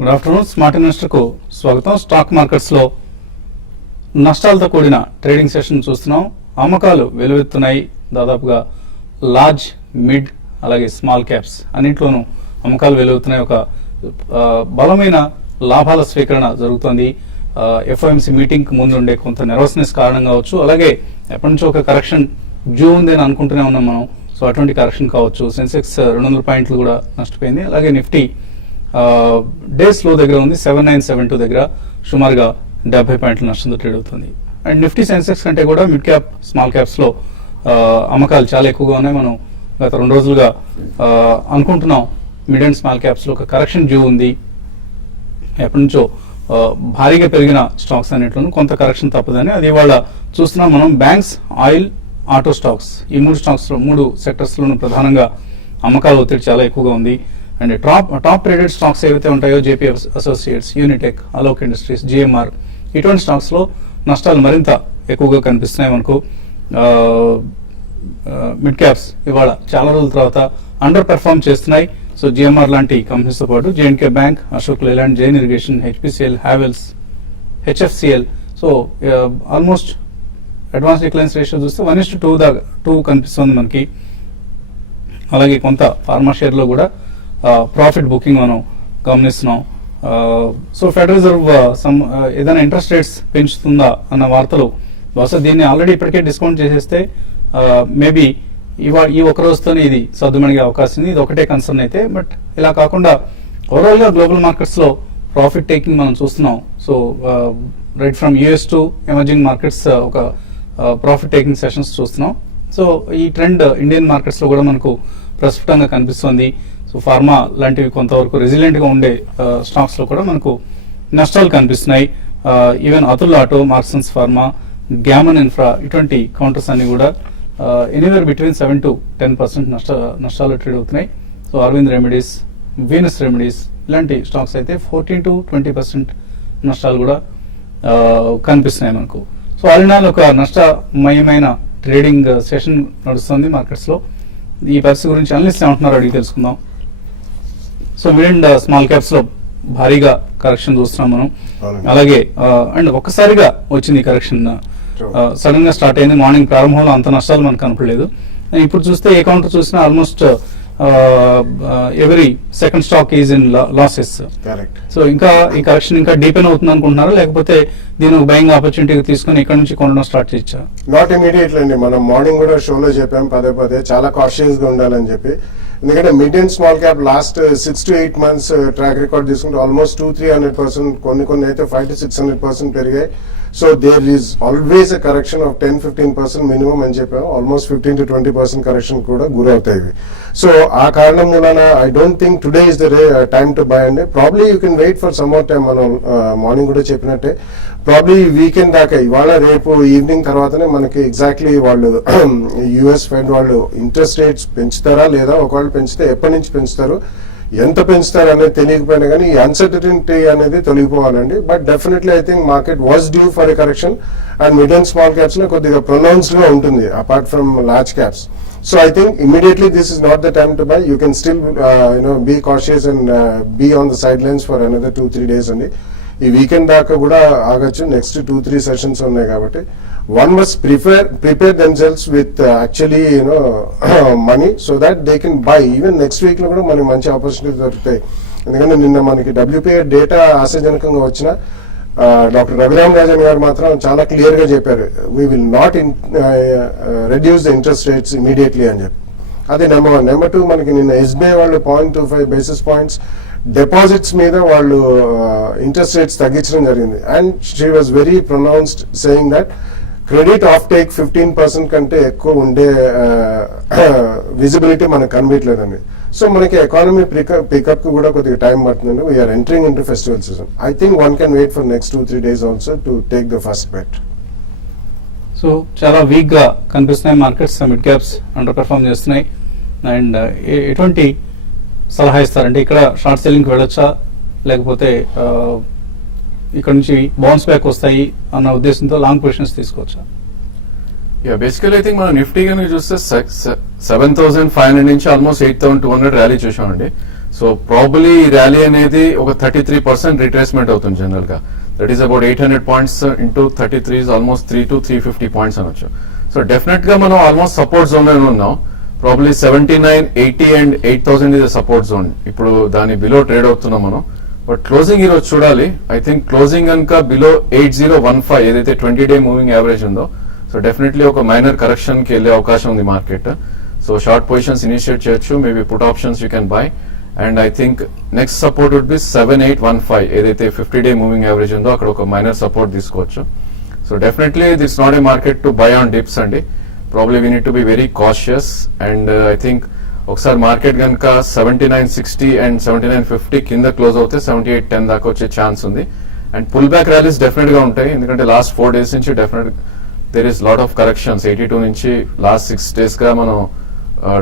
Good afternoon. Smart investor కు స్వాగతం. Stock markets లో నష్టాలతో కూడిన ట్రేడింగ్ సెషన్ చూస్తున్నాం. అమ్మకాలు వెలువెత్తున్నాయి. దాదాపుగా లార్జ్, మిడ్, అలాగే స్మాల్ క్యాప్స్ అన్నింటిలోనూ అమ్మకాలు వెలువెత్తున్నాయి. ఒక బలమైన లాభాల స్వీకరణ జరుగుతుంది. ఎఫ్ఓఎంసీ మీటింగ్ కు ముందు ఉండే కొంత నెర్వస్నెస్ కారణం కావచ్చు, అలాగే ఎప్పటి నుంచో ఒక కరెక్షన్ డ్యూ ఉంది అని అనుకుంటూనే ఉన్నాం మనం. సో అటువంటి కరెక్షన్ కావచ్చు. సెన్సెక్స్ 200 పాయింట్లు కూడా నష్టపోయింది. అలాగే నిఫ్టీ డేస్ లో దగ్గర ఉంది, 7972 దగ్గర సుమారుగా 70 పాయింట్ల నష్టంతో ట్రేడ్ అవుతుంది. అండ్ నిఫ్టీ సెన్సెక్స్ కంటే కూడా మిడ్ క్యాప్, స్మాల్ క్యాప్స్ లో అమ్మకాలు చాలా ఎక్కువగా ఉన్నాయి. మనం గత 2 రోజులుగా అనుకుంటున్నాం మిడ్ అండ్ స్మాల్ క్యాప్స్ లో ఒక కరెక్షన్ డ్యూ ఉంది. ఎప్పటి నుంచో భారీగా పెరిగిన స్టాక్స్ అన్నింటిలోనూ కొంత కరెక్షన్ తప్పదని అది ఇవాళ చూస్తున్నాం మనం. బ్యాంక్స్, ఆయిల్, ఆటో స్టాక్స్, ఈ 3 స్టాక్స్ లో 3 సెక్టర్స్ లోనూ ప్రధానంగా అమ్మకాల ఒత్తిడి చాలా ఎక్కువగా ఉంది. అండ్ టాప్ ట్రేడెడ్ స్టాక్స్ ఏవైతే ఉంటాయో JP associates, Unitech, Alok industries, GMR, ఇటువంటి స్టాక్స్ లో నష్టాలు మరింత ఎక్కువగా కనిపిస్తున్నాయి మనకు. మిడ్ క్యాప్స్ ఇవాళ చాలా రోజుల తర్వాత అండర్ పెర్ఫార్మ్ చేస్తున్నాయి. సో జిఎంఆర్ లాంటి కంపెనీస్ తో పాటు J and K bank, Ashok Leyland, Jain irrigation, HPCL, Havells, HFCL. So almost advance declines ratio చూస్తే 1:2 కనిపిస్తుంది మనకి. అలాగే కొంత ఫార్మా షేర్ లో కూడా ప్రాఫిట్ బుకింగ్ మనం గమనిస్తున్నాం. సో ఫెడరల్ రిజర్వ్ ఏదైనా ఇంట్రెస్ట్ రేట్స్ పెంచుతుందా అన్న వార్తలు బహుశా దీన్ని ఆల్రెడీ ఇప్పటికే డిస్కౌంట్ చేసేస్తే మేబీ ఈ ఒక రోజుతోనే ఇది సర్దుమణిగే అవకాశం ఉంది. ఇది ఒకటే కన్సర్న్ అయితే. బట్ ఇలా కాకుండా ఓవరాల్ గా గ్లోబల్ మార్కెట్స్ లో ప్రాఫిట్ టేకింగ్ మనం చూస్తున్నాం. So right from US to emerging markets ఒక ప్రాఫిట్ టేకింగ్ సెషన్స్ చూస్తున్నాం. సో ఈ ట్రెండ్ ఇండియన్ మార్కెట్స్ లో కూడా మనకు ప్రస్ఫుటంగా కనిపిస్తుంది. సో ఫార్మా లాంటివి కొంతవరకు రెసిలియంట్ గా ఉండే స్టాక్స్ లో కూడా మనకు నష్టాలు కనిపిస్తున్నాయి. Even Atul auto, Marksans pharma, Gammon infra, ఇటువంటి కౌంటర్స్ అన్ని కూడా ఎనీవేర్ బిట్వీన్ 7 to 10% నష్టాలు ట్రేడ్ అవుతున్నాయి. So Aravind remedies, Venus remedies ఇలాంటి స్టాక్స్ అయితే 14 to 20% నష్టాలు కూడా కనిపిస్తున్నాయి మనకు. సో ఆల్ ఇన్ ఆల్ ఒక నష్టమయమైన ట్రేడింగ్ సెషన్ నడుస్తుంది మార్కెట్స్ లో. ఈ పరిస్థితి గురించి అనలిస్ట్ ఏమంటున్నారు అడిగి తెలుసుకుందాం. So mid and small caps లో భారీగా కరెక్షన్ చూస్తున్నాం మనం. అలాగే అండ్ ఒక్కసారిగా వచ్చింది కరెక్షన్, సడన్ గా స్టార్ట్ అయింది. మార్నింగ్ ప్రారంభంలో అంత నష్టాలు మనకు కనపడలేదు. ఇప్పుడు చూస్తే ఏ కౌంటర్ చూసినా almost every second stock is in losses. So ఇంకా ఈ కరెక్షన్ ఇంకా డీపెన్ అవుతుంది అనుకుంటున్నారా, లేకపోతే దీని ఒక బయింగ్ ఆపర్చునిటీ తీసుకుని ఇక్కడ నుంచి కొనడం స్టార్ట్ చేయొచ్చా? నాట్ ఇమీడియట్లీ అండి. మనం మార్నింగ్ కూడా షోలో చెప్పాం పదే చాలా కాషియస్ గా ఉండాలని చెప్పి. ఎందుకంటే mid and small cap last 6 to 8 months track record తీసుకుంటే ఆల్మోస్ట్ 200-300%, కొన్ని అయితే 500 to 600% పెరిగాయి. So there is always a correction of 10-15% minimum అని చెప్పాము. ఆల్మోస్ట్ 15 to 20% కరెక్షన్ కూడా గురవుతాయి. సో ఆ కారణం మూలన I don't think today is the time to buy అండి. Probably you can wait for some more time. మనం మార్నింగ్ కూడా చెప్పినట్టే ప్రాబ్లీ వీకెండ్ దాకా, ఇవాళ రేపు ఈవినింగ్ తర్వాతనే మనకి ఎగ్జాక్ట్లీ వాళ్ళు యుఎస్ ఫెడ్ వాళ్ళు ఇంట్రెస్ట్ రేట్స్ పెంచుతారా లేదా, ఒకవేళ పెంచితే ఎప్పటి నుంచి పెంచుతారు, ఎంత పెంచుతారు అనేది తెలియకపోయినా కానీ ఈ అన్సర్టనిటీ అనేది తొలగిపోవాలండి. But definitely I think market was due for a correction. And mid and small caps లో కొద్దిగా ప్రొనౌన్స్డ్ గా ఉంటుంది apart from large caps. So I think immediately this is not the time to buy. You can still be cautious and be on the sidelines for another 2-3 days only. ఈ weekend దాకా కూడా ఆగచ్చు. Next 2-3 sessions ఉన్నాయి కాబట్టి one must prepare themselves with actually money so that they can buy. Even next week లో కూడా మనకి మంచి opportunity దొరుకుతాయి. ఎందుకంటే నిన్న మనకి WPI డేటా ఆశాజనకంగా వచ్చిన డాక్టర్ రఘురామ్ రాజన్ గారు మాత్రం చాలా క్లియర్ గా చెప్పారు, we will not reduce the interest rates immediately అని చెప్పి. అది నెంబర్ 1. నెంబర్ 2, మనకి నిన్న ఎస్బీఐ వాళ్ళు 0.25 basis points డిపాజిట్స్ మీద వాళ్ళు ఇంట్రెస్ట్ రేట్స్ తగ్గించడం జరిగింది. And she was very pronounced saying that credit of take 15% కంటే ఎక్కువ ఉండే విజిబిలిటీ మనకు కనిపించలేదండి. సో మనకి ఎకానమీ పికప్ కు కూడా కొద్దిగా టైం పడుతుందండి. We're entering into festival season. I think one can wait for next 2-3 days also to take the first bet. So చాలా వీక్ గా కనిపిస్తున్నాయి markets. Mid caps under perform చేస్తున్నాయి. And ఎటువంటి సలహా ఇస్తారంటే ఇక్కడ షార్ట్ సెల్లింగ్ వెళ్ళొచ్చా, లేకపోతే ఇక్కడ నుంచి బౌన్స్ బ్యాక్ వస్తాయి అన్న ఉద్దేశంతో లాంగ్ పొజిషన్స్ తీసుకోవచ్చా? బేసికలీ ఐ థింక్ మనం నిఫ్టీ కనుక చూస్తే 7,500 నుంచి ఆల్మోస్ట్ 8,200 ర్యాలీ చూసామండి. సో ప్రాబబ్లీ ఈ ర్యాలీ అనేది ఒక 33% రిట్రేస్మెంట్ అవుతుంది జనరల్ గా. That is about 800 points into 33 is almost 3 to 350 points అనొచ్చు. సో డెఫినెట్ గా మనం ఆల్మోస్ట్ సపోర్ట్ జోన్ లో ఉన్నాం. Probably 79, 80 and 8000 is support zone. ఇప్పుడు దాని బిలో ట్రేడ్ అవుతున్నాం మనం. బట్ క్లోజింగ్ ఈరోజు చూడాలి. ఐ థింక్ క్లోజింగ్ కనుక బిలో 8015 ఏదైతే 20-day మూవింగ్ యావరేజ్ ఉందో, సో డెఫినెట్లీ ఒక మైనర్ కరెక్షన్ కి వెళ్లే అవకాశం ఉంది market. So short positions initiate చేయొచ్చు, maybe put options you can buy. And I think next support would be 7815 ఏదైతే 50-day మూవింగ్ యావరేజ్ ఉందో అక్కడ ఒక మైనర్ సపోర్ట్ తీసుకోవచ్చు. So definitely that's not a market to buy on dips అండి. Probably we need to be very cautious. And I think ఒకసారి market కనుక 7960 and 7950 కింద close అవుతే 7810 దాకా వచ్చే ఛాన్స్ ఉంది. And pull back rallies definite గా ఉంటాయి, ఎందుకంటే లాస్ట్ 4 days నుంచి definite there is lot of corrections. 82 నుంచి లాస్ట్ 6 days గా మనం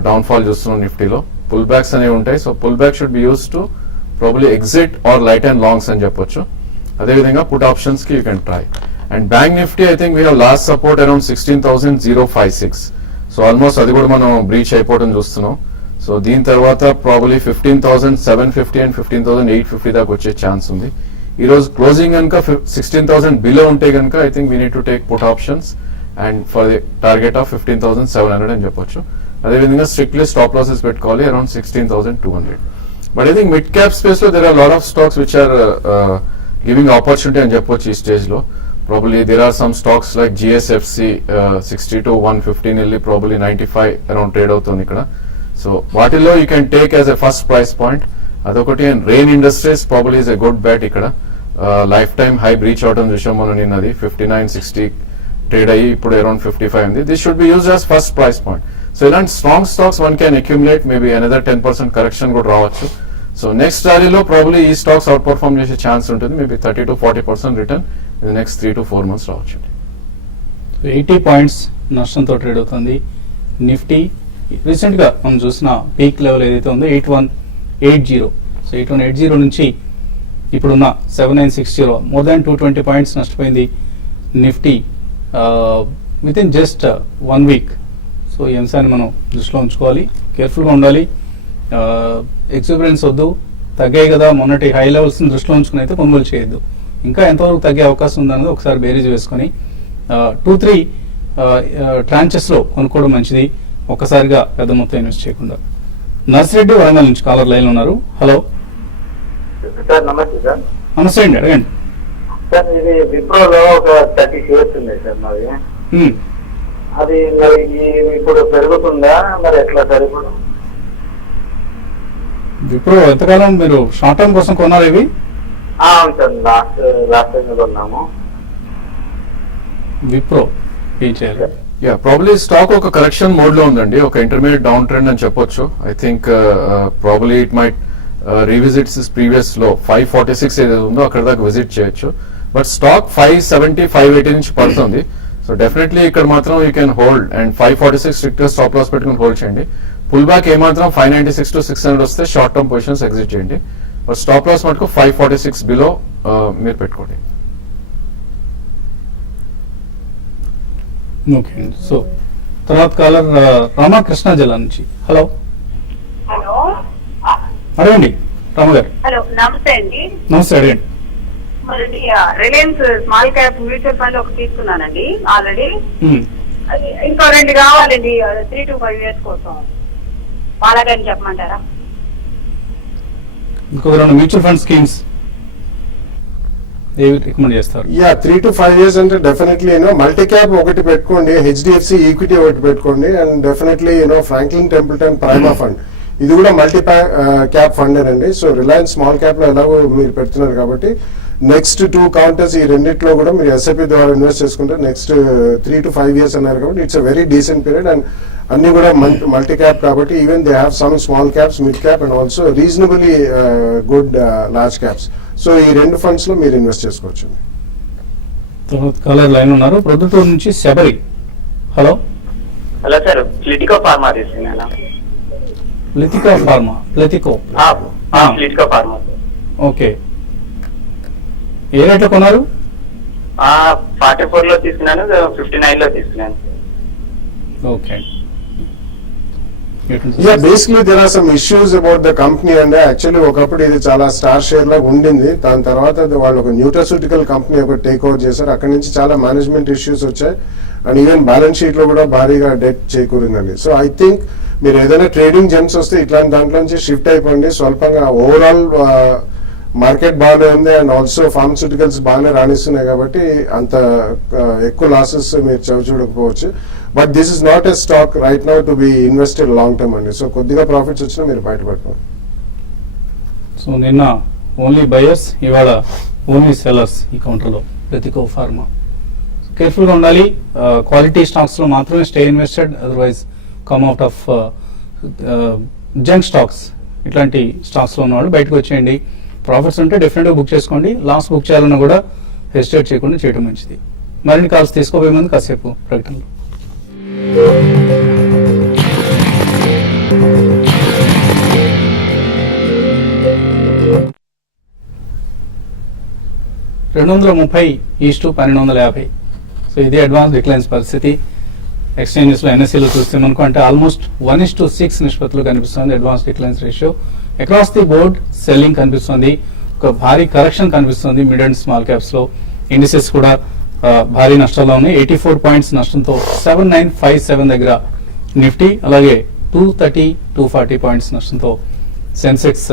డౌన్ ఫాల్ చూస్తున్నాం నిఫ్టీలో. పుల్ బ్యాక్స్ అనేవి ఉంటాయి. So pull back should be use to probably exit or light and longs అని చెప్పొచ్చు. అదేవిధంగా పుట్ ఆప్షన్స్ కి you can try. And bank Nifty I think we have last support around 16,056. So almost అది కూడా మనం breach అయిపోవడం చూస్తున్నాం. So దీని తర్వాత ప్రాబ్లీ 15,750 అండ్ 15,850 దాకా వచ్చే ఛాన్స్ ఉంది. ఈ రోజు క్లోజింగ్ కనుక 16,000 బిలో ఉంటే కనుక I think we need to take put options and for the target of 15,700 అని చెప్పొచ్చు. అదేవిధంగా స్ట్రిక్ట్లీ స్టాప్ లాసెస్ పెట్టుకోవాలి around 16,200. But I think mid cap space లో there are lot of stocks which are giving opportunity అని చెప్పొచ్చు ఈ stage లో. Probably there are some stocks like GSFC 60 to 115 వెళ్ళి probably 95 around trade అవుతుంది ఇక్కడ. So వాటిలో you can take as a first price point. అదొకటి. And rain industries probably is a good bet ఇక్కడ. లైఫ్ టైమ్ హై బ్రీచ్ అవడం చూసాం మనం నిన్నది 5960 trade అయ్యి ఇప్పుడు అరౌండ్ 55 ఉంది. This should be use as first price point. So ఇలాంటి strong stocks one can accumulate, maybe another 10% correction కూడా రావచ్చు. సో నెక్స్ట్ ర్యాలీలో ప్రాబ్లీ ఈ స్టాక్స్ అవుట్ పర్ఫార్మ్ చేసే ఛాన్స్ ఉంటుంది. Maybe 30 to 40% return in next 3 to 4 months రావచ్చు. 80 points నష్టంతో trade అవుతుంది నిఫ్టీ. రీసెంట్ గా మనం చూసిన పీక్ లెవెల్ ఏదైతే ఉందో 8180. సో 8180 నుంచి ఇప్పుడున్న 7960 మోర్ దాన్ 220 పాయింట్స్ నష్టపోయింది Nifty with in just 1 week. So ఈ అంశాన్ని మనం దృష్టిలో ఉంచుకోవాలి, కేర్ఫుల్గా ఉండాలి. ఎక్స్పీరియన్స్ వద్దు, తగ్గాయి కదా మొన్నటి హై లెవెల్స్ దృష్టిలో ఉంచుకుని అయితే కొనుగోలు చేయొద్దు. ఇంకా ఎంతవరకు తగ్గే అవకాశం ఉందన్నది ఒకసారి బేరీజ్ వేసుకొని 2-3 ట్రాంచెస్లో కొనుక్కోవడం మంచిది, ఒక్కసారిగా పెద్ద మొత్తం ఇన్వెస్ట్ చేయకుండా. నర్సిరెడ్డి వరంగల్ నుంచి కాలర్ లైన్ ఉన్నారు. Hello sir. నమస్తే సార్. నమస్తే అండి, అడగండి సార్. ఇది విప్రోలో ఒక 30 shares ఉన్నాయి సార్ మాది. అది మరి ఇప్పుడు పెరుగుతుందా మరి ఎట్లా సార్ ఇప్పుడు? విప్రో ఎంతకాలం మీరు షార్ట్ టర్మ్ కోసం కొన్నారు ఇవి? అవును సార్, లాస్ట్ టైం కొన్నాము. విప్రో ఏం చేయాలి? యా, ప్రాబ్లీ స్టాక్ ఒక కరెక్షన్ మోడ్ లో ఉందండి, ఒక ఇంటర్మీడియట్ డౌన్ ట్రెండ్ అని చెప్పొచ్చు. I think probably it might revisits previous low 546 ఏదైతే ఉందో అక్కడ దాకా విజిట్ చేయొచ్చు. బట్ స్టాక్ 570, 580 నుంచి పడుతుంది. సో డెఫినెట్లీ ఇక్కడ మాత్రం you can hold. And 546 strict stop loss పెట్టుకుని హోల్డ్ చేయండి. పుల్ బ్యాక్ ఏమాత్రం 596 to 600 వస్తే షార్ట్ టర్మ్ పొజిషన్స్ ఎగ్జిట్ చేయండి. బట్ స్టాప్ లాస్ మటుకు 546 బిలో మీరు పెట్టుకోండి. ఓకే. సో తర్వాత కాలర్ రామకృష్ణ జిల్లా నుంచి. హలో హలో, అడగండి రామ గారు. హలో, నమస్తే అండి. నమస్తే, అడగండి. మరి Reliance small cap mutual fund ఒకటి తీసుకున్నానండి ఆల్రెడీ. అది ఇంకో 2 కావాలండి 3 to 5 years కోసం. వాళ్ళకని చెప్పమంటారా? ఇంకొక 2 మ్యూచువల్ ఫండ్ స్కీమ్స్ ఏవి రికమెండ్ చేస్తారు? 3 to 5 years అంటే డెఫినెట్లీ మల్టీ క్యాప్ ఒకటి పెట్టుకోండి, HDFC ఈక్విటీ ఒకటి పెట్టుకోండి. And definitely Franklin Templeton prima fund, ఇది కూడా మల్టీ క్యాప్ ఫండ్ అండి. సో రిలయన్స్ స్మాల్ క్యాప్ లో ఎలాగో మీరు పెడుతున్నారు కాబట్టి నెక్స్ట్ 2 కౌంటర్స్ ఈ రెండిట్లో కూడా మీరు SIP ద్వారా ఇన్వెస్ట్ చేసుకుంటే నెక్స్ట్ 3 to 5 years అన్నారు కాబట్టి it's a very decent period. And అన్ని కూడా మల్టీ క్యాప్ కాబట్టి even they have some small caps, mid cap and also reasonably good large caps. So ఈ 2 ఫండ్స్ లో మీరు ఇన్వెస్ట్ చేసుకోవచ్చు. తర్వాత కాలర్ లైన్ ఉన్నారు ప్రొద్దుటూరు నుంచి Shabari. Hello hello sir, Plethico Pharma తీసుకున్నాను. ప్లెతికో ఫార్మా. ప్లెతికో ప్లిటికో ఫార్మా. ఓకే. ఏ రేట్లో కొన్నారు? 44 లో తీసుకున్నాను, 59 లో తీసుకున్నాను. Okay. Yeah basically there are some issues about the company అండి. యాక్చువల్లీ ఒకప్పుడు ఇది చాలా స్టార్ షేర్ లాగా ఉండింది. దాని తర్వాత వాళ్ళు ఒక న్యూట్రాస్యూటికల్ కంపెనీ ఒక టేక్ ఓవర్ చేశారు. అక్కడ నుంచి చాలా మేనేజ్మెంట్ ఇష్యూస్ వచ్చాయి అండ్ ఈవెన్ బ్యాలెన్స్ షీట్ లో కూడా భారీగా డెట్ చేకూరిందండి. సో ఐ థింక్ మీరు ఏదైనా ట్రేడింగ్ జెమ్స్ వస్తే ఇట్లాంటి దాంట్లో నుంచి షిఫ్ట్ అయిపోండి. స్వల్పంగా ఓవరాల్ మార్కెట్ బాగానే ఉంది అండ్ ఆల్సో ఫార్మస్యూటికల్స్ బాగానే రాణిస్తున్నాయి కాబట్టి అంత ఎక్కువ లాసెస్ మీరు చవి చూడకపోవచ్చు. But this is not a stock right now to be invested long term అండి. సో కొద్దిగా ప్రాఫిట్స్ వచ్చినా మీరు బయటపడుకోండి. సో నిన్న ఓన్లీ బయర్స్, ఇవాళ ఓన్లీ సెల్లర్స్ ఈ కౌంటర్లో ప్రతికో ఫార్మా. కేర్ఫుల్గా ఉండాలి. క్వాలిటీ స్టాక్స్లో మాత్రమే stay invested, otherwise come out of junk stocks. ఇట్లాంటి స్టాక్స్లో ఉన్నవాళ్ళు బయటకు వచ్చేయండి. ప్రాఫిట్స్ ఉంటే డెఫినెట్గా బుక్ చేసుకోండి. లాస్ బుక్ చేయాలన్నా కూడా హెసిటేట్ చేయకుండా చేయడం మంచిది. మరిన్ని కాల్స్ తీసుకోబోయే ముందు కాసేపు ప్రకటనలు. $230:1250. సో ఇది అడ్వాన్స్ డిక్లైన్స్ పరిస్థితి. ఎక్స్చేంజెస్ లో ఎన్ఎస్సీలో చూస్తే మనకు అంటే ఆల్మోస్ట్ 1:6 నిష్పత్తులు కనిపిస్తుంది advance declines ratio. Across the board selling కనిపిస్తుంది. ఒక భారీ కరెక్షన్ కనిపిస్తుంది మిడ్ అండ్ స్మాల్ క్యాప్స్ లో. ఇండిసెస్ కూడా భారీ నష్టాల్లో ఉన్నాయి. 84 పాయింట్స్ నష్టంతో 7957 దగ్గర నిఫ్టీ, అలాగే 240 పాయింట్స్ నష్టంతో సెన్సెక్స్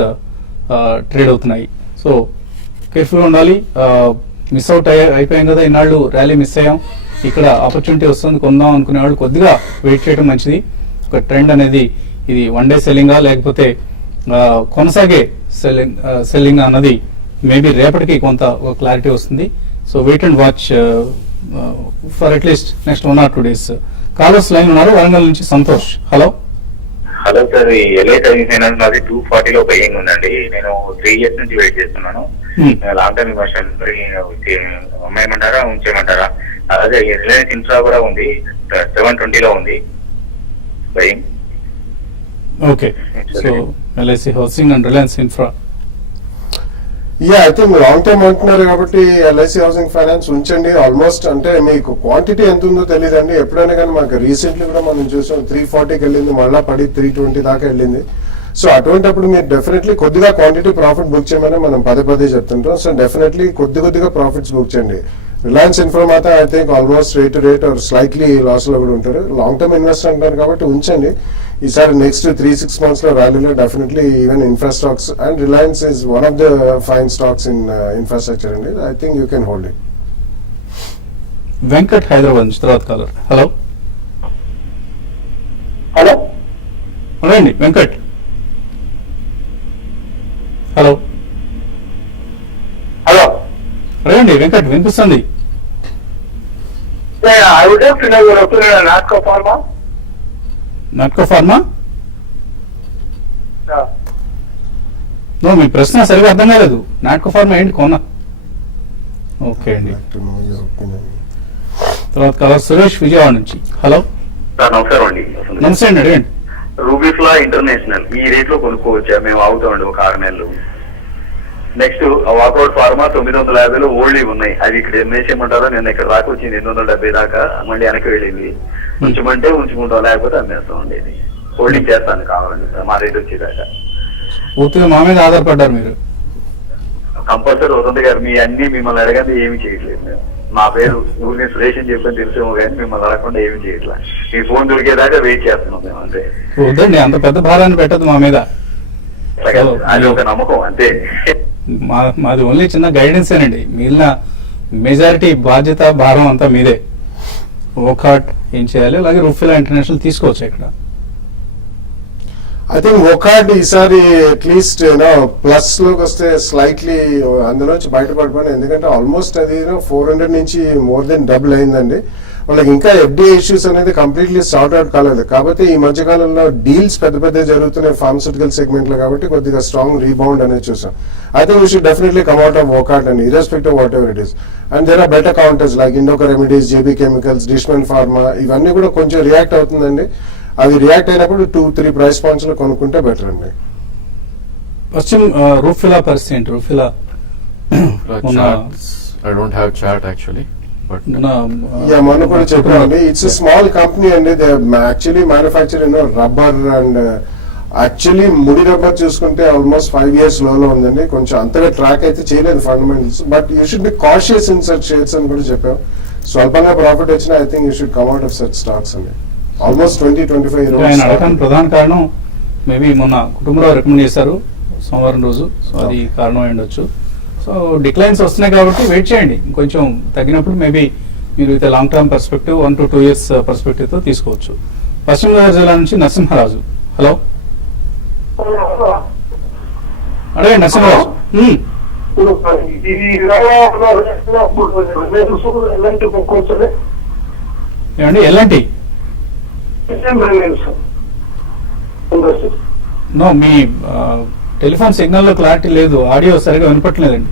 ట్రేడ్ అవుతున్నాయి. సో కేర్ఫుల్ గా ఉండాలి. మిస్ అవుట్ అయిపోయాం కదా, ఇన్నాళ్ళు ర్యాలీ మిస్ అయ్యాం. ఇక్కడ ఆపర్చునిటీ వస్తుంది, కొందాం అనుకునే వాళ్ళు కొద్దిగా వెయిట్ చేయడం మంచిది. ఒక ట్రెండ్ అనేది ఇది వన్ డే సెల్లింగా లేకపోతే కొనసాగే సెల్లింగ్ అన్నది మేబీ రేపటికి కొంత క్లారిటీ వస్తుంది. So wait and watch for at least next 1 or 2 days. Callers line ఉన్నారు. వరంగల్ నుంచి Santosh. Hello hello sir, LIC finance నాది 240 లో బయ్యింగ్ ఉందండి. నేను 3 years నుంచి వెయిట్ చేస్తున్నాను. లాంగ్ టర్మ్ ఇన్వెస్ట్మెంట్ అమ్మేయమంటారా ఉంచేయమంటారా? అదే రిలయన్స్ ఇన్ఫ్రా కూడా ఉంది, 720 లో ఉంది buying. Okay, so LIC housing and Reliance infra. Yeah I think long term అంటున్నారు కాబట్టి ఎల్ఐసి హౌసింగ్ ఫైనాన్స్ ఉంచండి. ఆల్మోస్ట్ అంటే మీకు క్వాంటిటీ ఎంత ఉందో తెలియదండి. ఎప్పుడైనా కానీ మాకు రీసెంట్లీ కూడా మనం చూసాం 340కి వెళ్ళింది, మళ్ళీ పడి 320 దాకా వెళ్ళింది. సో అటువంటిప్పుడు మీరు డెఫినెట్లీ కొద్దిగా క్వాంటిటీ ప్రాఫిట్ బుక్ చేయమని మనం పదే చెప్తుంటాం. సో డెఫినెట్లీ కొద్దిగా ప్రాఫిట్స్ బుక్ చేయండి. రిలయన్స్ ఇన్ఫ్రా మాత్రం I think almost rate are slightly loss లో కూడా ఉంటారు. లాంగ్ టర్మ్ ఇన్వెస్ట్ అంటారు కాబట్టి ఉంచండి. ఈసారి నెక్స్ట్ 3-6 months లో ర్యాలీలో definitely even infra stocks and Reliance is one of the fine stocks in infrastructure అండి. I think you can hold it. Venkat Hyderabad నుంచి తర్వాత కాలర్. హలో హలో అండి వెంకట్. హలో హలో రండి వెంకట్, వినిపిస్తుంది. I would like to know your opinion on Natco Pharma. Natco pharma? No, మీ ప్రశ్న సరిగా అర్థం కాలేదు. నాట్కో ఫార్మా ఏంటి కొన్నా? ఓకే అండి. తర్వాత కలర్ సురేష్ విజయవాడ నుంచి. హలో సార్ నమస్కారం అండి. నమస్తే అండి, అడగండి. రూబీఫ్లా ఇంటర్నేషనల్ ఈ రేట్ లో కొనుక్కోవచ్చా? మేము అవుతామండి ఒక 6 నెలలు. నెక్స్ట్ వాకౌట్ ఫార్మా 950లో ఓల్డ్ ఉన్నాయి. అది ఇక్కడ అమ్మేసేయమంటారా? నేను ఇక్కడ దాకా వచ్చింది 870 దాకా, మళ్ళీ వెనక్కి వెళ్ళింది. ఉంచమంటే ఉంచుకుంటాం, లేకపోతే అమ్మేస్తాం అండి. ఇది హోల్డింగ్ చేస్తాను కావాలండి సార్, మా రేట్ వచ్చేదాకా. పూర్తిగా మా మీద ఆధారపడ్డారు మీరు. కంపల్సరీ అవుతుంది గారు. మీ అన్ని మిమ్మల్ని అడగండి ఏమి చేయట్లేదు మేము. మా పేరు ఊరిని సురేష్ అని చెప్పని తెలుసేమో కానీ మిమ్మల్ని అడగకుండా ఏమి చేయట్లా. మీ ఫోన్ దొరికేదాకా వెయిట్ చేస్తున్నాం మేము అంతే. వద్దండి, అంత పెద్ద భారాన్ని పెట్టదు మా మీద. అది ఒక నమ్మకం అంతే. మాది ఓన్లీ చిన్న గైడెన్స్ ఏనండి. మిగిలిన మెజారిటీ బాధ్యత భారం అంతా మీదే. ఓకాట్ ఏం చేయాలి, అలాగే రుఫిలా ఇంటర్నేషనల్ తీసుకోవచ్చు ఇక్కడ. ఐ థింక్ ఒకాట్ ఈసారి అట్లీస్ట్ ప్లస్ లోకి వస్తే స్లైట్లీ అందులోంచి బయటపడిపోయింది. ఎందుకంటే ఆల్మోస్ట్ అది 400 నుంచి మోర్ దెన్ డబుల్ అయిందండి. వాళ్ళకి ఇంకా ఎఫ్డిఐ ఇష్యూస్ అనేది కంప్లీట్లీ సార్ట్ అవుట్ కాలేదు. కాబట్టి ఈ మధ్యకాలంలో డీల్స్ పెద్ద జరుగుతున్నాయి ఫార్మస్యూటికల్ సెగ్మెంట్ లో, కాబట్టి కొద్దిగా స్ట్రాంగ్ రీబౌండ్ అనేది చూసాం. I think we should definitely come out of Wockhardt and irrespective whatever it is. And there are better counters like Indoco remedies, JB chemicals, Dishman pharma, ఇవన్నీ కూడా కొంచెం రియాక్ట్ అవుతుందండి. అవి రియాక్ట్ అయినప్పుడు 2-3 ప్రైస్ పాయింట్స్ లో కొనుక్కుంటే బెటర్ అండి. పశ్చిమ రుఫిలా పరిస్థితి ఏంటి? రుఫిలా I don't have chart actually. But yeah మొన్న కూడా చెప్పామండి, ఇట్స్ స్మాల్ కంపెనీ అండి. They actually manufacture rubber and actually ముడి రబ్బర్ చూసుకుంటే ఆల్మోస్ట్ 5 years లోలో ఉందండి. కొంచెం అంతగా ట్రాక్ అయితే చేయలేదు fundamentals, but you should be cautious in such shares అని కూడా చెప్పాం. స్వల్పంగా ప్రాఫిట్ వచ్చినా I think you should come out of such stocks అండి. ఆల్మోస్ట్ 20-25 ఆయన అడగడానికి ప్రధాన కారణం మేబీ మొన్న కుటుంబంలో రికమెండ్ చేశారు సోమవారం రోజు, సో అది కారణం అయి ఉండొచ్చు. సో డిక్లైన్స్ వస్తున్నాయి కాబట్టి వెయిట్ చేయండి, కొంచెం తగ్గినప్పుడు మేబీ మీరు with long term perspective 1 to 2 years perspective తో తీసుకోవచ్చు. పశ్చిమ గోదావరి జిల్లా నుంచి నరసింహరాజు, హలో అడగండి నరసింహరాజు. ఏమండి ఎలాంటి నో మీ టెలిఫోన్ సిగ్నల్ లో క్లారిటీ లేదు, ఆడియో సరిగా వినపట్లేదండి.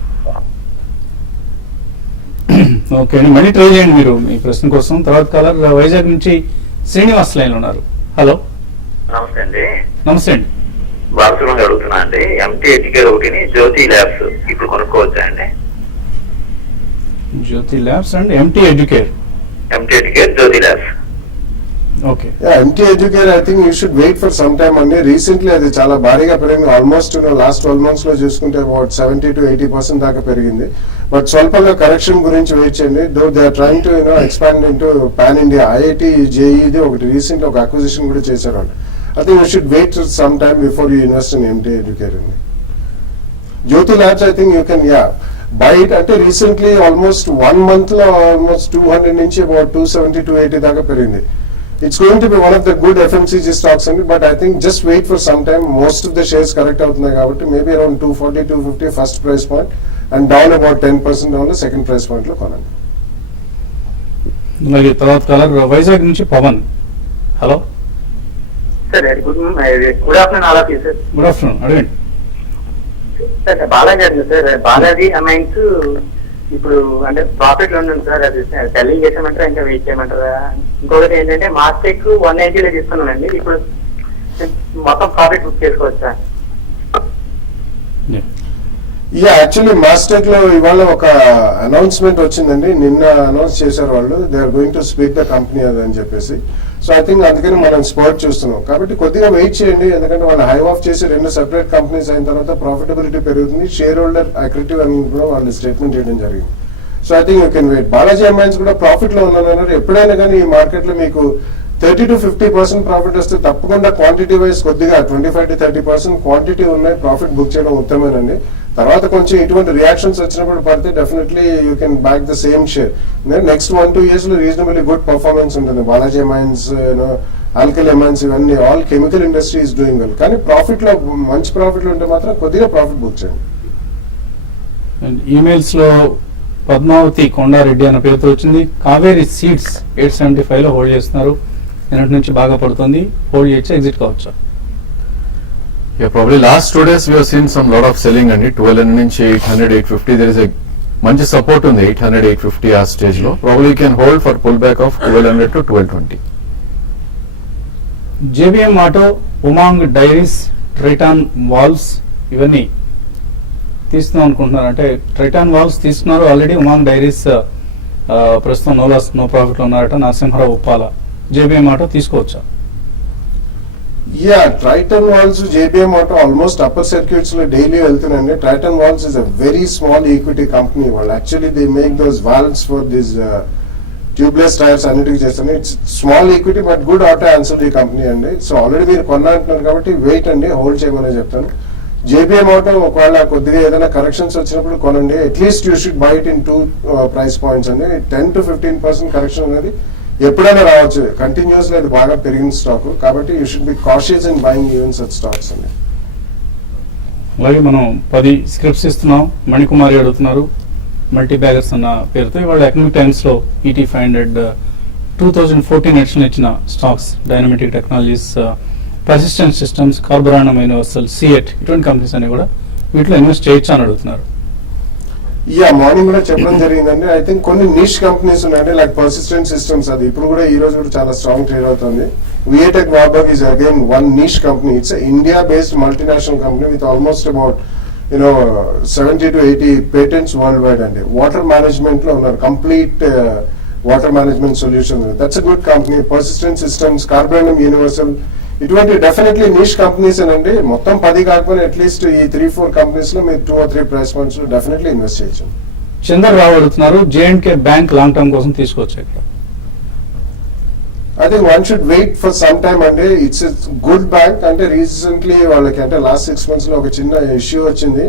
ఓకే అండి, మళ్ళీ ట్రై చేయండి మీరు మీ ప్రశ్న కోసం. తర్వాత కాలర్ వైజాగ్ నుంచి శ్రీనివాస్ లైన్ ఉన్నారు. హలో నమస్తే అండి. నమస్తే అండి. బాలసుబ్రహ్మణ్యం అడుగుతున్నా అండి. ఎంటీ ఎడ్యుకేర్ ఒకటిని జ్యోతి ల్యాబ్స్ ఇప్పుడు కొనుక్కోవచ్చా అండి? Jyothy labs and MT educare. MT educare, Jyothy labs. Okay, MT educare I think you should wait for some time అండి. రీసెంట్లీ అది చాలా భారీగా పెరిగింది. ఆల్మోస్ట్ లాస్ట్ 12 months లో చూసుకుంటే అబౌట్ 70-80% దాకా పెరిగింది. బట్ స్వల్పంగా కరెక్షన్ గురించి వెయిట్ చేయండి. Though they are trying to expand into pan India. IIT జేఈది ఒకటి రీసెంట్ ఒక అక్విజిషన్ కూడా చేశారు. I think you should wait some time before you invest in MT Educare. Jyoti Labs, I think you can, buy it. Ante recently almost 1 month lo almost 200 nunchi about 270-280 daaka perindi. It's going to be one of the good FMCG stocks, but I think just wait for some time. Most of the shares correct avutunnayi kabatti maybe around 240-250 first price point and down about 10% down the second price point lo konandi. అలాగే తర్వాత caller Vizag నుంచి Pawan, hello sir good afternoon all of you sir. Good afternoon, అడగండి sir Balaji అడిగింది sir. Balaji amines ఇప్పుడు అంటే profit లో ఉంది sir, అది సెల్లింగ్ చేసామంటారా ఇంకా వెయిట్ చేయమంటారా? ఇంకొకటి ఏంటంటే మాస్టెక్ 190 లో తీసుకున్నానండి, ఇప్పుడు మొత్తం ప్రాఫిట్ బుక్ చేసుకోవచ్చా? యాక్చువల్లీ మాస్టెక్ లో ఇవాళ ఒక అనౌన్స్మెంట్ వచ్చిందండి. నిన్న అనౌన్స్ చేశారు వాళ్ళు, they are going to split the company అది అని చెప్పేసి. సో ఐ థింక్ అందుకని మనం స్పోర్ట్ చూస్తున్నాం. కాబట్టి కొద్దిగా వెయిట్ చేయండి, ఎందుకంటే వాళ్ళు హై ఆఫ్ చేసి 2 సెపరేట్ కంపెనీస్ అయిన తర్వాత ప్రాఫిటబిలిటీ పెరుగుతుంది, షేర్ హోల్డర్ అక్రెటివ్ అని కూడా వాళ్ళు స్టేట్మెంట్ చేయడం జరిగింది. So I think you can wait. Balaji Amines కూడా ప్రాఫిట్ లో ఉన్నారన్నారు. ఎప్పుడైనా కానీ ఈ మార్కెట్ లో మీకు 30-50% ప్రాఫిట్ వస్తే తప్పకుండా క్వాంటిటీ వైజ్ కొద్దిగా 25-30% క్వాంటిటీ ఉన్నాయి, ప్రాఫిట్ బుక్ చేయడం ఉత్తమేనండి. తర్వాత కొంచెం ఇటువంటి రియాక్షన్స్ వచ్చినప్పుడు పడితే definitely you can back the same share. Next 1-2 years లో రీజనబుల్లీ గుడ్ పర్ఫార్మెన్స్ ఉంటుంది. బాలాజీ అమైన్స్, ఆల్కల్ అమైన్స్, ఇవన్నీ all chemical industry is doing well. కానీ ప్రాఫిట్ లో మంచి ప్రాఫిట్లు ఉంటే మాత్రం కొద్దిగా ప్రాఫిట్ బుక్ చేయండి. ఈమెయిల్స్ లో పద్మావతి కొండారెడ్డి అన్న పేరుతో వచ్చింది. కావేరీ సీడ్స్ 875 లో హోల్డ్ చేస్తున్నారు, నిన్నటి నుంచి బాగా పడుతుంది, హోల్డ్ చేయొచ్చా, exit కావచ్చా? probably last 2 days we have seen some lot of selling అండి. 1200 నుంచి 800-850 there is a మంచి సపోర్ట్ ఉంది 800-850 ఆ స్టేజ్ లో. Probably you can hold for pull back of 1200 to 1220. JBM auto, Umang dairies, Triton valves ఇవన్నీ తీసుకుందాం అనుకుంటున్నారు. అంటే ట్రైటాన్ వాల్వ్స్ తీసుకున్నారు ఆల్రెడీ, ఉమాంగ్ డైరీస్ ప్రస్తుతం నో లాస్ నో ప్రాఫిట్ లో ఉన్నారట. నరసింహరావు ఉప్పాల, జేబీఎం ఆటో తీసుకోవచ్చా? Triton valves, JBM auto almost upper circuits లో డైలీ వెళ్తున్నాయండి. Triton valves is a very small equity company. వాళ్ళు actually they make those valves for this tubeless tyres అన్నిటికీ చేస్తాను. It's small equity but good auto answer company అండి. So already మీరు కొన్నంటున్నారు కాబట్టి wait అండి, hold చేయమని చెప్తాను. జేబీఎం ఆటో ఒకవేళ కొద్దిగా ఏదైనా కరెక్షన్స్ వచ్చినప్పుడు కొనండి. At least you should buy it in 2 price points అండి. 10-15% కరెక్షన్ అనేది ఎప్పుడైనా రావచ్చు, కంటిన్యూస్ గా అది బాగా పెరిగిన స్టాక్. కాబట్టి you should be cautious in buying even such stocks అండి. అలాగే మనం 10 స్క్రిప్ట్స్ ఇస్తున్నాం. మణికుమారి అడుగుతున్నారు మల్టీ బ్యాగర్స్ అన్న పేరుతో. ఇవాళ ఎకనామిక్ టైమ్స్ లో ఈటీ 500 2014 ఎడిషన్ ఇచ్చిన stocks Dynamatic technologies, persistent systems, Carborundum universal, CEAT ఇటువంటి కంపెనీస్ అన్ని కూడా వీటిలో ఇన్వెస్ట్ చేయొచ్చు అని అడుగుతున్నారు. మార్నింగ్ కూడా చెప్పడం జరిగిందండి. ఐ థింక్ కొన్ని నిష్ కంపెనీస్ ఉన్నాయండి, లైక్ పర్సిస్టెంట్ సిస్టమ్స్. అది ఇప్పుడు కూడా ఈ రోజు కూడా చాలా స్ట్రాంగ్ ట్రేడ్ అవుతుంది. VA Tech Wabag is again one niche company. It's India based multinational company with almost about you know 70 to 80 patents worldwide అండి. వాటర్ మేనేజ్మెంట్ లో ఉన్నారు, complete water management solution. That's a good company. Persistent systems, Carborundum universal, ఇటువంటి definitely niche companies అండి. మొత్తం 10 కాకపోయినా at least ఈ 3-4 companies లో మీరు 2 or 3 ప్రైస్ పాయింట్స్ లో డెఫినెట్లీ ఇన్వెస్ట్ చేయొచ్చు. చందర్ రావు అడుగుతున్నారు, జేఎండ్కే బ్యాంక్ లాంగ్ టర్మ్ కోసం తీసుకోవచ్చు ఇక్కడ. I think one should wait for some time అండి. It's good bank. అంటే రీసెంట్లీ వాళ్ళకి అంటే లాస్ట్ 6 months లో ఒక చిన్న ఇష్యూ వచ్చింది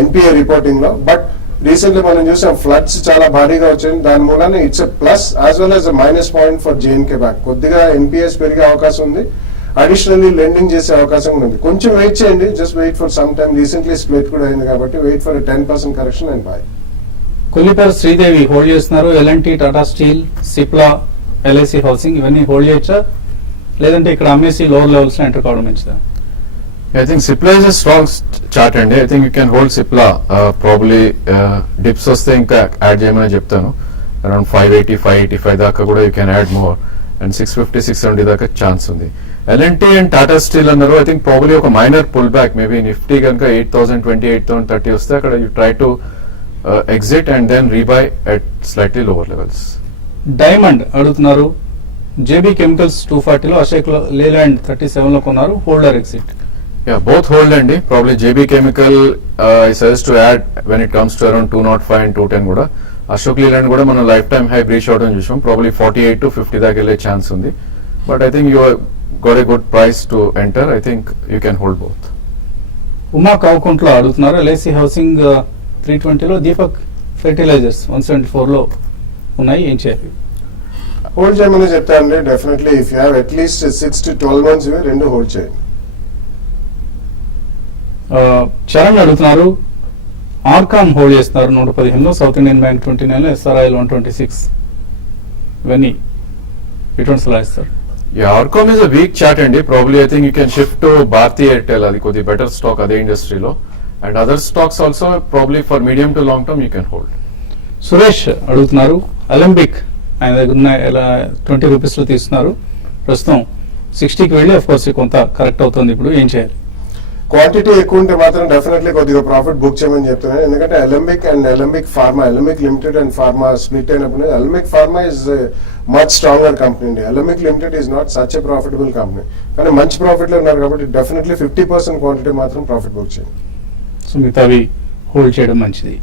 ఎన్పిఏ రిపోర్టింగ్ లో. బట్ రీసెంట్లీ మనం చూసాం ఫ్లడ్స్ చాలా భారీగా వచ్చాయి. దాని మూలాన it's a plus as well as a minus point for J&K bank. కొద్దిగా ఎన్పిఎస్ పెరిగే అవకాశం ఉంది, అడిషనల్లీ లెండింగ్ చేసే అవకాశం ఉంది. కొంచెం వెయిట్ చేయండి, just wait for some time. Recently split కూడా అయింది కాబట్టి wait for 10% correction and buy. Kollipara Sridevi hold చేస్తున్నారు. LNT, Tata steel, Cipla, LIC housing ఇవన్నీ హోల్డ్ చేయొచ్చా, లేదంటే ఇక్కడ అమ్మేసి లోవర్ లెవెల్స్ లో ఎంటర్ కావడం మంచిదా? I think Cipla is a strong chart అండి. I think you can hold Cipla. Probably dips వస్తే ఇంకా యాడ్ చేయమని చెప్తాను. అరౌండ్ 580, 585 దాకా కూడా you can add more. And 650, 670 దాకా ఛాన్స్ ఉంది. ఎల్ఎన్టీ అండ్ టాటా స్టీల్ అన్నారు. ఐ థింక్ ప్రాబ్లీ ఒక minor pull back, maybe Nifty కనుక 8,020, 8,030 వస్తే అక్కడ you try to exit and then rebuy at slightly lower levels. Diamond అడుగుతున్నారు, జేబీ కెమికల్స్ 240లో, అశోక్ లేలాండ్ 37 లో కొన్నారు, hold or exit. Yeah, both hold అండి. Probably JB Chemical I suggest to add when it comes to around 205 and 210 కూడా. అశోక్ లేలాండ్ కూడా మనం లైఫ్ టైమ్ హై బ్రీచ్ అవడం చూసాం. ప్రాబ్లీ 48 to 50 దాకా వెళ్ళే ఛాన్స్ ఉంది. But I think you got a good price to enter. I think you can hold both. Uma కావుకుంట్లో అడుగుతున్నారు, ఎల్ఐసి హౌసింగ్ 320లో, దీపక్ ఫెర్టిలైజర్స్ 174లో ఉన్నాయి, ఏం చేయాలి? హోల్డ్ చేయమని చెప్తానండి. Definitely if you have at least 6 to 12 months ఇవి రెండు హోల్డ్ చేయండి. చరణ్ అడుగుతున్నారు, ఆర్కామ్ హోల్డ్ చేస్తున్నారు 115లో, సౌత్ ఇండియన్ బ్యాంక్ 29లో, ఎస్ఆర్ఐఎల్ 126. ఇవన్నీ ఎటువంటి సలహా ఇస్తారు? RCom is a weak chart అండి. Probably I think you can shift to Bharti Airtel. అది కొద్ది బెటర్ స్టాక్ అదే ఇండస్ట్రీలో. And other stocks also probably for medium to long term you can hold. Suresh అడుగుతున్నారు, అలంబిక్ ఆయన దగ్గర ఉన్న 20 రూపీస్లో తీసుకున్నారు, ప్రస్తుతం 60కి వెళ్ళి అఫ్ కోర్స్ కొంత కరెక్ట్ అవుతుంది, ఇప్పుడు ఏం చేయాలి? క్వాంటిటీ ఎక్కువ ఉంటే మాత్రం డెఫినెట్లీ కొద్దిగా ప్రాఫిట్ బుక్ చేయమని చెప్తున్నాను. ఎందుకంటే Alembic and Alembic pharma, Alembic limited and pharma split అయినప్పుడు Alembic pharma is much stronger company అండి. Alembic limited is not such a profitable company, కానీ మంచి ప్రాఫిట్ లో ఉన్నారు కాబట్టి డెఫినెట్లీ 50% క్వాంటిటీ మాత్రం ప్రాఫిట్ బుక్ చేయండి. సో మిగతావి హోల్డ్ చేయడం మంచిది.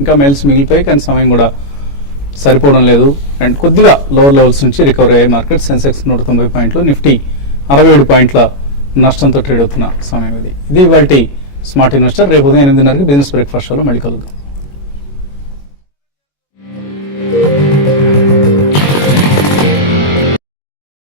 ఇంకా మెయిల్స్ మిగిలిపోయి కానీ సమయం కూడా సరిపోవడం లేదు. అండ్ కొద్దిగా లోవర్ లెవెల్స్ నుంచి రికవరీ అయ్యే మార్కెట్. సెన్సెక్స్ 190 పాయింట్లు, నిఫ్టీ 67 పాయింట్ల నష్టంతో ట్రేడ్ అవుతున్న సమయం ఇది. ఇవాల్టి స్మార్ట్ ఇన్వెస్టర్. రేపు ఉదయం 8:30కి బిజినెస్ బ్రేక్ఫాస్ట్ షోలో మళ్ళీ కలుద్దాం.